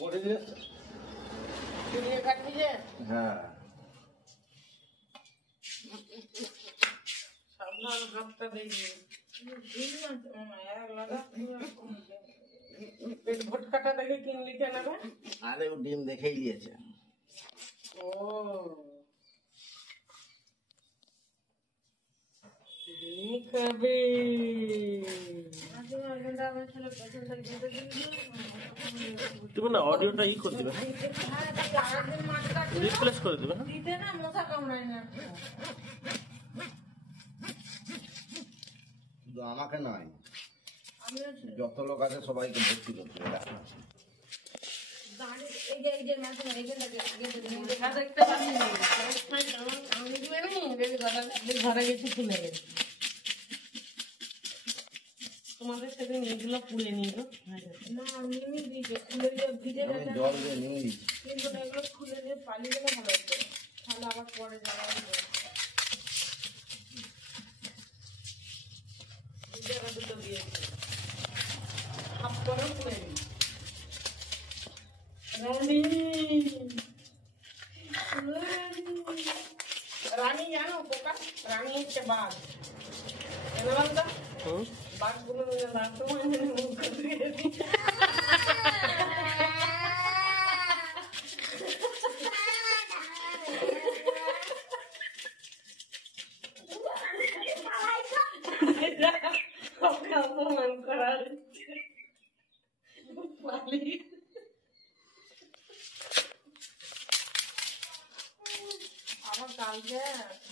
বড়ি দিয়েছে চুরিয়ে কাটবি যে হ্যাঁ সাবধান হাতটা দেখবি পেট ভটকাটা দেখে কিনলি কেন রে? আরে ও ডিম দেখেই দিয়েছে ও ডিম খাবে তুমি না অডিওটা ই করে দিবে, রিপ্লেস করে দিবে। দিতে না মশা কামড়ায় না শুধু আমাকে নয় আমিও যত লোক আছে সবাইকে ভর্তি করতে হবে ঘরে গেছি খুলে গেছি তোমাদের সেদিন এগুলো পুড়ে নিল না নিয়ে দিয়েছে খুলে দিয়ে ভিজে আমি জল দিয়ে নিয়ে দিচ্ছি কিন্তু এগুলো খুলে দিয়ে পালিয়ে গেলে ভালো হতো তাহলে আবার পরে যাওয়া হবে দুটো দিয়েছি হাফ করে পুড়ে দিই রানী জানো পোকা রানী হচ্ছে বাঘ বাঘগুলো অপমান করা হচ্ছে আমার কালকে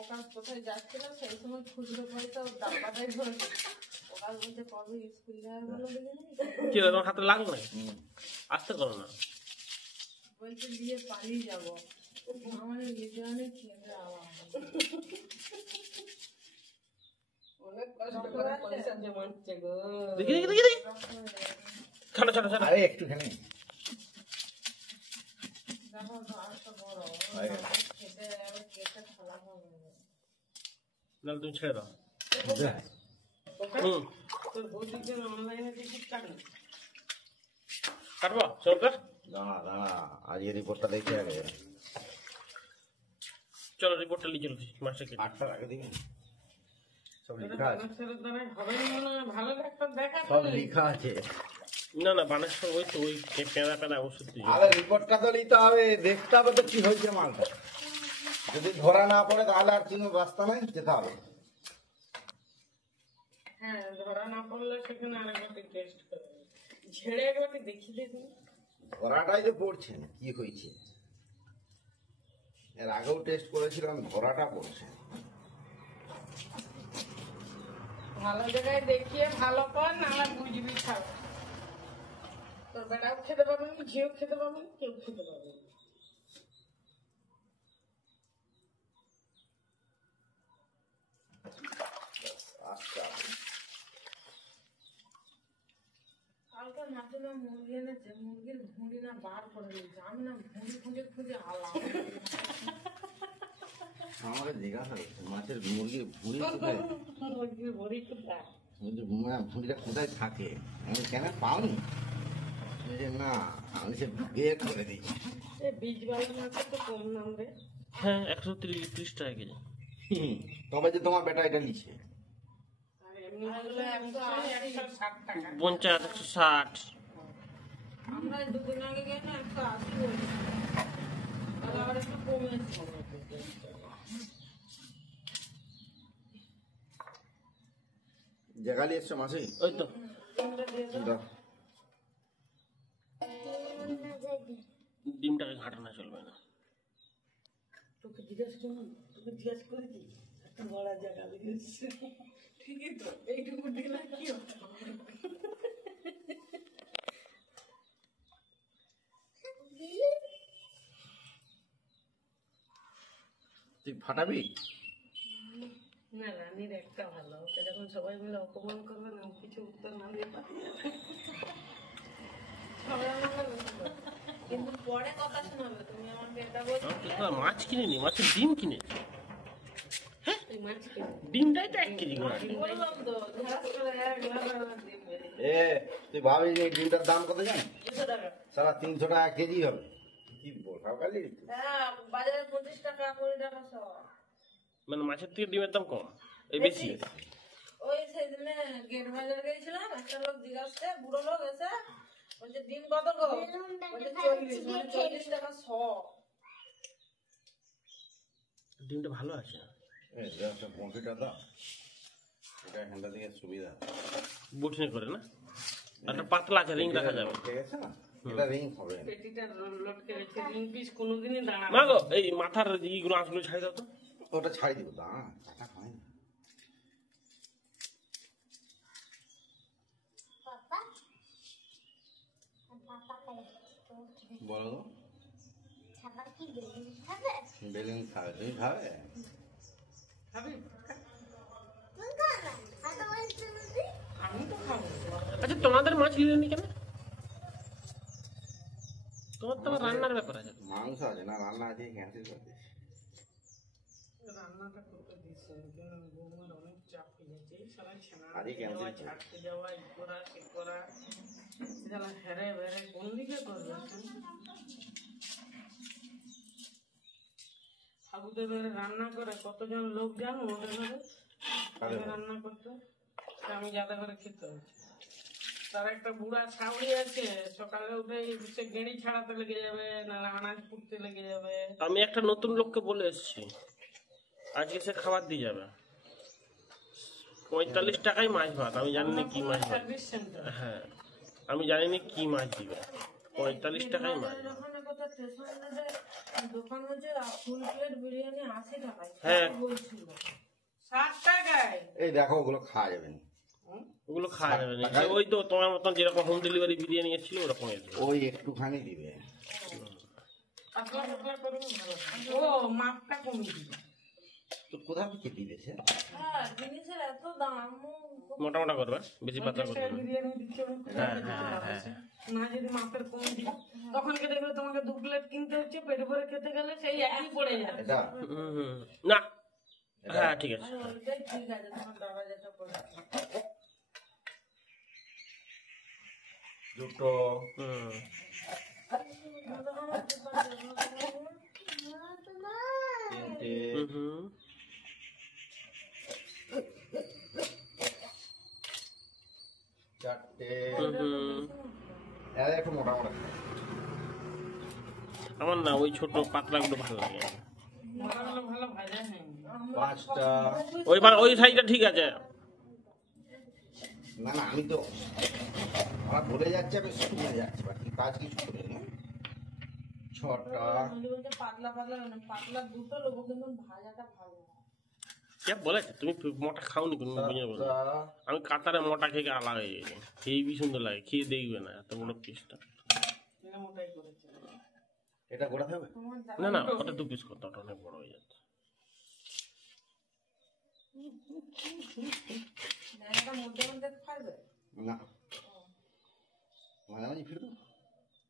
ওখান কোথায় যাচ্ছিল সেই সময় খুচরো পয়সা ওর ডাব্বাটাই ধরেছে ওখান বলছে কবে স্কুল যাওয়া বলো দেখে কি তোমার হাতে লাগলো না, আসতে করো না, বলছে দিয়ে পালিয়ে যাবো আমার নিজে অনেক খেয়ে আওয়াজ অনেক কষ্ট করে পয়সা জমাচ্ছে গো দেখি দেখি দেখি ছাড়ো ছাড়ো ছাড়ো। আরে একটুখানি দেখো গাছটা বড় খেতে আবার কেটে ফেলা হবে নাহলে তুমি ছেড়ে দাও। তোর বৌদিকে অনলাইনে টিকিট কাটবে কাটবো সরকার, দাঁড়া দাঁড়া আজকে রিপোর্টটা দেখে আগে চলো রিপোর্টটা নিয়ে চলছি মাসে কেটে 8টা আগে দিবি সব লেখা আছে ভালো ডাক্তার দেখা সব লেখা আছে না না বানেশ্বর ওই তো ওই পেঁদা পেঁদা ওষুধ দিয়ে আরে রিপোর্টটা তো নিতে হবে দেখতে হবে তো কি হয়েছে মালটা যদি ধরা না পড়ে তাহলে আর কোনো রাস্তা নাই যেতে হবে হ্যাঁ ধরা না পড়লে সেখানে আরেকবার টেস্ট করবে ঝেড়ে একবার দেখি দেখুন ধরাটাই তো পড়ছে কি হয়েছে এর আগেও টেস্ট করেছিলাম ধরাটা পড়ছে ভালো জায়গায় দেখিয়ে ভালো কর নাহলে বুঝবি খাও তোর বেটাও খেতে পারবেন ঝিও খেতে পারবেন কেউ খেতে পারবেন আচ্ছা কালকে মাঝে না মুরগি এনেছে মুরগির ভুঁড়ি না বার করে নিয়েছে আমি না ভুঁড়ি খুঁজে খুঁজে আলাম আমাকে জিজ্ঞাসা করছে মাছের মুরগির ভুঁড়ি কোথায় মুরগির ভুঁড়ি কোথায় ভুঁড়িটা কোথায় থাকে আমি কেন পাওনি যে না আমি সে বের করে দিচ্ছি বীজ বালা মাছের তো কম নাম রে হ্যাঁ 130 টাকা কেজি। তবে যে তোমার বেটা এটা নিচ্ছে আর এমনি হলে 160 টাকা 50 160 আমরা দুদিন আগে গেলে 180 বলি তাহলে আবার একটু কমেছে জায়গা নিয়ে এসছো মাসি ওই তো দাও। ডিমটাকে ঘাটানো চলবে না। তোকে জিজ্ঞেস করেছি একটা বড় জায়গা লেগেছে ঠিকই তো এইটুকু দিলে কি হতো তুই ফাটাবি না রানীর একটা ভালো ওকে যখন সবাই মিলে অপমান করবে না কিছু উত্তর না দিয়ে পাঠিয়ে কিন্তু পরে কথা শোনাবে তুমি আমাকে এটা বলছো মাছ কিনে মাছের ডিম কিনেছি, তুই মাছ কিনে ডিমটাই তো 1 কেজি করে। বললাম তো ধারাস করে 1 লাখ ডিম এ তুই ভাবি যে ডিমটার দাম কত জানিস 200 টাকা সারা 300 টাকা কেজি হবে। কি বলবো কালি? হ্যাঁ, বাজারে 25 টাকা 20 টাকা সব। মানে মাছের থেকে ডিমের দাম কম, এই বেশি। ওই সেদিনে গেট বাজার গেছিলাম, একটা লোক জিজ্ঞাসা, বুড়ো লোক এসে বলছে ডিম কত গো? বলছে 40, মানে 40 টাকা শ। ডিমটা ভালো আছে। এই যে বঁটিটা দাও, এটা এখানটা থেকে সুবিধা। বুটনি করে না, একটা পাতলা আছে, রিং রাখা যাবে। ঠিক আছে না, এটা রিং হবে না। পেটিটা লটকে রেখে রিং পিস কোনোদিনই দাঁড়াবে না গো, এই মাথার ইগুলো আঁশগুলো ছাড়ি দাও তো। ওটা ছাড়ি দিব, দাঁড়া টাকা হয় না। বলো বেলুন খাবে, তুমি খাবে? খাবি? আমি তো খাবো। আচ্ছা তোমাদের মাছ বিরিয়ানি কেন? তোমার তো আবার রান্নার ব্যাপার আছে। মাংস আছে না, রান্না আছে, ক্যান্সেল করে দিয়েছি। রান্নাটা করতে দিচ্ছে, বৌমার অনেক চাপ হয়ে যাচ্ছে। এই সারা ছেনা আজই cancel যাওয়া, করো। ছাড়তে যাওয়া, ই করা, সে করা। সারা হেরে বেড়ে কোন দিকে করবে? হাবুদের ঘরে রান্না করে কতজন লোক জানো ওদের ঘরে? ওদের রান্না করতে আমি যাদের ঘরে খেতে হচ্ছে। তার একটা বুড়া ছাউড়ি আছে, সকালে উঠে সে গেঁড়ি ছাড়াতে লেগে যাবে, না আনাজ পুড়তে লেগে যাবে। আমি একটা নতুন লোককে বলে এসেছি, আজকে সে খাবার দিয়ে যাবে। 45 টাকায় মাছ ভাত। আমি জানি না কি মাছ ভাত। সার্ভিস সেন্টার হ্যাঁ, আমি জানি না কি মাছ দিবে। 45 টাকায় মাছ ভাত। ওখানে কোথাও স্টেশন রোডে দোকান হচ্ছে, ফুল প্লেট বিরিয়ানি 80 টাকায় হ্যাঁ। বলছিল। 60 টাকায়। এই দেখো, ওগুলো খাওয়া যাবে না। ওগুলো খাওয়া যাবে না। যে ওই তো তোমার মতন যেরকম হোম ডেলিভারি বিরিয়ানি এসেছিল ওরকম এসেছিল। ওই একটুখানি দিবে। পাতলা পাতলা করুন ভালো। ও মাপটা কমিয়ে দিবে। তো কোথা থেকে দিয়েছে? হ্যাঁ, জিনিসের এত দাম। মোটা মোটা করবে, বেশি পাতলা করবে না। বিরিয়ানি দিচ্ছে হ্যাঁ হ্যাঁ হ্যাঁ। না, যদি মাপের কম দিবে তখন কি দেখবে তোমাকে 2 প্লেট কিনতে হচ্ছে, পেট ভরে খেতে গেলে সেই একই পড়ে যাবে। এটা না, হ্যাঁ ঠিক আছে। ওইটাই ঠিক আছে, তোমার দাদা যেটা বলেছে। দুটো তিনটে চারটে, একটু মোটা মোটা। আমার না ওই ছোট পাতলাগুলো ভালো লাগে। ভালো ভালো ভাজা হয়নি। 5টা। ওই সাইজটা ঠিক আছে। না না, আমি তো আমরা ভুলে যাচ্ছি, আমি শুনে যাচ্ছি, বাকি কাজ কিছু করি না। 6টা। পাতলা পাতলা পাতলা দুটো লোক, কিন্তু ভাজাটা ভালো না। কে বলেছে তুমি মোটা খাওনি? কোনো বুঝে বলো। 7টা। আমি কাতারে মোটা খেয়ে আলাদা হয়ে গেছি। হেবি সুন্দর লাগে, খেয়ে দেখবে না এত বড় পিসটা। এটা মোটাই করেছে। এটা গোড়াতে হবে? তোমার না না, ওটা 2 পিস করতে, ওটা অনেক বড় হয়ে যাচ্ছে। এটা মধ্যে মধ্যে খাবে না, মাঝামাঝি ফিরবে।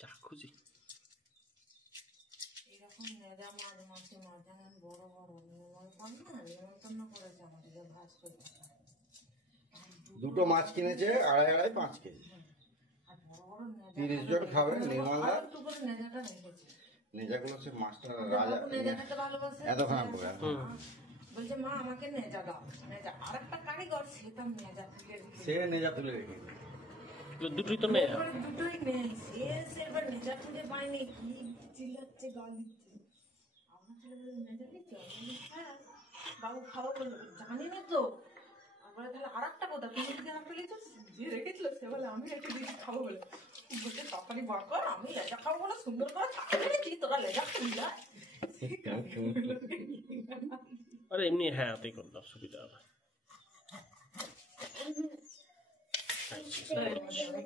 যা খুশি। এরকম নেজা মাছ মাছে মাঝান বড় বড় নিমন্ত্রণ না, নিমন্ত্রণ করেছে আমাদেরকে ভাজ করে। দুটো মাছ কিনেছে, 2.5 5 কেজি। আর বড় বড় নেজা 30 জন খাবে। নির্মলা একটু করে নেজাটা রেখেছে। নেজাগুলো হচ্ছে মাছটা রাজা নেজা খেতে ভালোবাসে। এতখানা করে। বলছে মা আমাকে নেজা দাও, নেজা। আর একটা কারিগর সেটা নেজা তুলে রেখেছে। সে নেজা তুলে রেখে দুটোই তো নেই। এবারে দুটোই নেই, সে এবার নেজা খুঁজে পায়নি, কি চিল্লাচ্ছে গাল দিচ্ছে। আমার ছেলে বলে নেজা নিচ্ছ? হ্যাঁ বাবু খাবো বললো, জানি না তো। তারপরে তাহলে আর একটা কথা, তুমি যদি আর একটা লিখছো, যে রেখেছিল সে বলে আমি রেখে দিয়েছি খাবো বলে। বলছে তাড়াতাড়ি বার কর, আমি লেজা খাবো বলে সুন্দর করে খাবো বলেছি, তোরা লেজা খাবি না। আরে এমনি হ্যাঁ তাই করতে অসুবিধা হবে।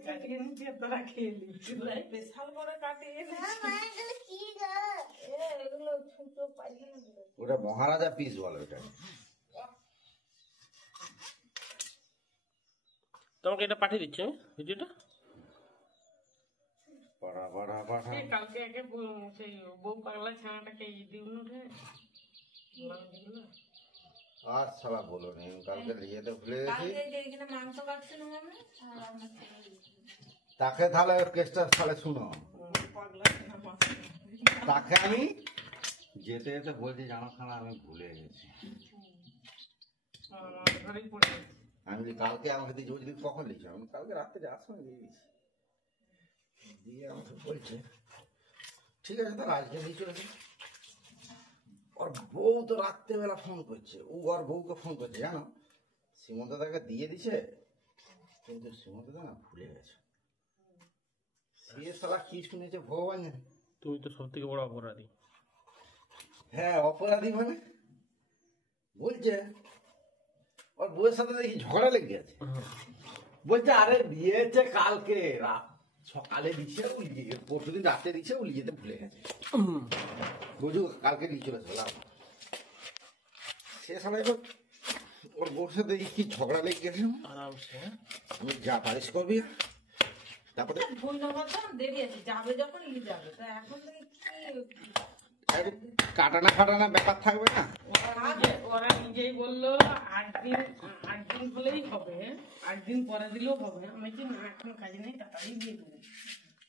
কাটিয়ে নিচ্ছি, তোরা খেয়ে নিচ্ছি। বিশাল করে কাটিয়ে এগুলো ছোট পাইখানা গুলো। ওটা মহারাজা পিস বলে ওটা। তোমাকে এটা পাঠিয়ে দিচ্ছি আমি ভিডিওটা। পাড়া পাড়া পাড়া। কালকে একে সেই বউ পাগলা ছানাটাকে দিউন উঠে আর শালা বলো নি, কালকে ইয়েতে ভুলে গেছি। এখানে মাংস কাটছিলাম আমি, আর আমরা তাকে তাহলে কেসটা তাহলে শুনো। পাগলা না মা। তাকে আমি যেতে যেতে বলছি জানো খানা আমি ভুলে গেছি। আমার ঘরেই পড়ে গেছে। আমি বলি কালকে আমাকে দিয়েছি, বলছি তুমি কখন লিখছো? আমি কালকে রাত্রে যাওয়ার সময় দিয়ে দিয়েছি। দিয়ে আমাকে বলছে ঠিক আছে তাহলে আজকে দিয়ে চলেছে। ওর বউ তো রাত্রেবেলা ফোন করছে, ও ওর বউকে ফোন করছে জানো, সীমন্ত দাকে দিয়ে দিছে, কিন্তু সীমন্ত দা না ভুলে গেছে। সে সালা কি শুনেছে ভগবান জানে। তুমি তো সব থেকে বড় অপরাধী। হ্যাঁ অপরাধী মানে বলছে ওর বউয়ের সাথে দেখি ঝগড়া লেগে গেছে। বলছে আরে দিয়েছে কালকে রাত সকালে দিচ্ছে, উলিয়ে পরশুদিন রাতে দিচ্ছে, উলিয়ে যেতে ভুলে গেছে। বুঝু কালকে দিয়ে চলে গেলাম। সে সময় ওর বউর সাথে দেখি কি ঝগড়া লেগে গেছে। আরামসে, হ্যাঁ? আমি যা পারিস করবি। তারপরে ধন্যবাদ দেরি আছে, যাবে যখন নিয়ে যাবে। তো এখন থেকে কি কাটানা ফাটানা ব্যাপার থাকবে না। ওরা নিজেই বললো 8 দিন হলেই হবে, 8 দিন পরে দিলেও হবে। আমি কি না এখন কাজ নেই, তাড়াতাড়ি দিয়ে দেবো।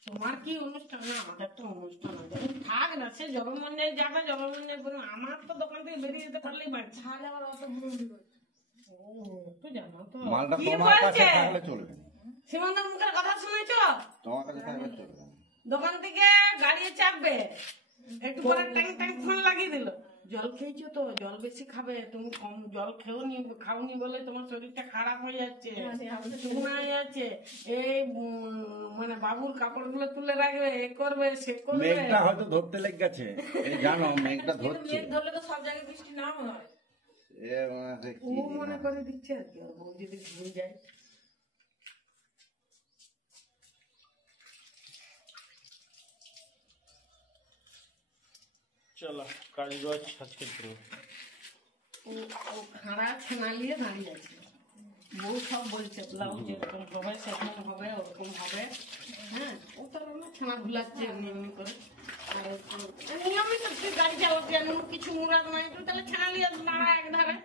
তোমার কি অনুষ্ঠান? না আমাদের তো অনুষ্ঠান আছে, থাক না, সে জগমন্ডায় যাবে, জগমন্ডায় বলুন। আমার তো দোকান থেকে বেরিয়ে যেতে পারলেই বাড়ছে। তাহলে আবার অত একটু জানো তো মালটা কি তোমার কাছে বলছে? থাকলে চলবে না। সীমন্ত মুখের কথা শুনেছ? তোমার কাছে থাকলে চলবে না। দোকান থেকে গাড়ি চাপবে, একটু পরে ট্যাং ট্যাং ফোন লাগিয়ে দিল। জল খেয়েছো তো, জল বেশি খাবে। তুমি কম জল খাওনি বলে তোমার শরীরটা খারাপ হয়ে যাচ্ছে, শুকনো হয়ে যাচ্ছে। এই মানে বাবুর কাপড়গুলো তুলে রাখবে, এ করবে সে করবে। মেঘটা হয়তো ধরতে লেগে গেছে, এই জানো মেঘটা কিন্তু ধরছে। মেঘ ধরলে তো সব জায়গায় বৃষ্টি না হয়। এ মনে হচ্ছে ও কি মনে না। করে দিচ্ছে আর কি, ওর বউ যদি ভুলে যায়। চলো কাজ বাজ আজকের জন্য। ও খাড়া ছানা নিয়ে দাঁড়িয়ে আছে। বউ সব বলছে ব্লাউজ এরকম হবে, সেরকম হবে, ওরকম হবে। হ্যাঁ, ও তো ছানা ঘুলাচ্ছে এমনি এমনি করে। আর নিয়মিত গাড়ি চালাতে জানো, কিছু মুরাদ নাই, তো তাহলে ছানা নিয়ে দাঁড়া এক ধারে।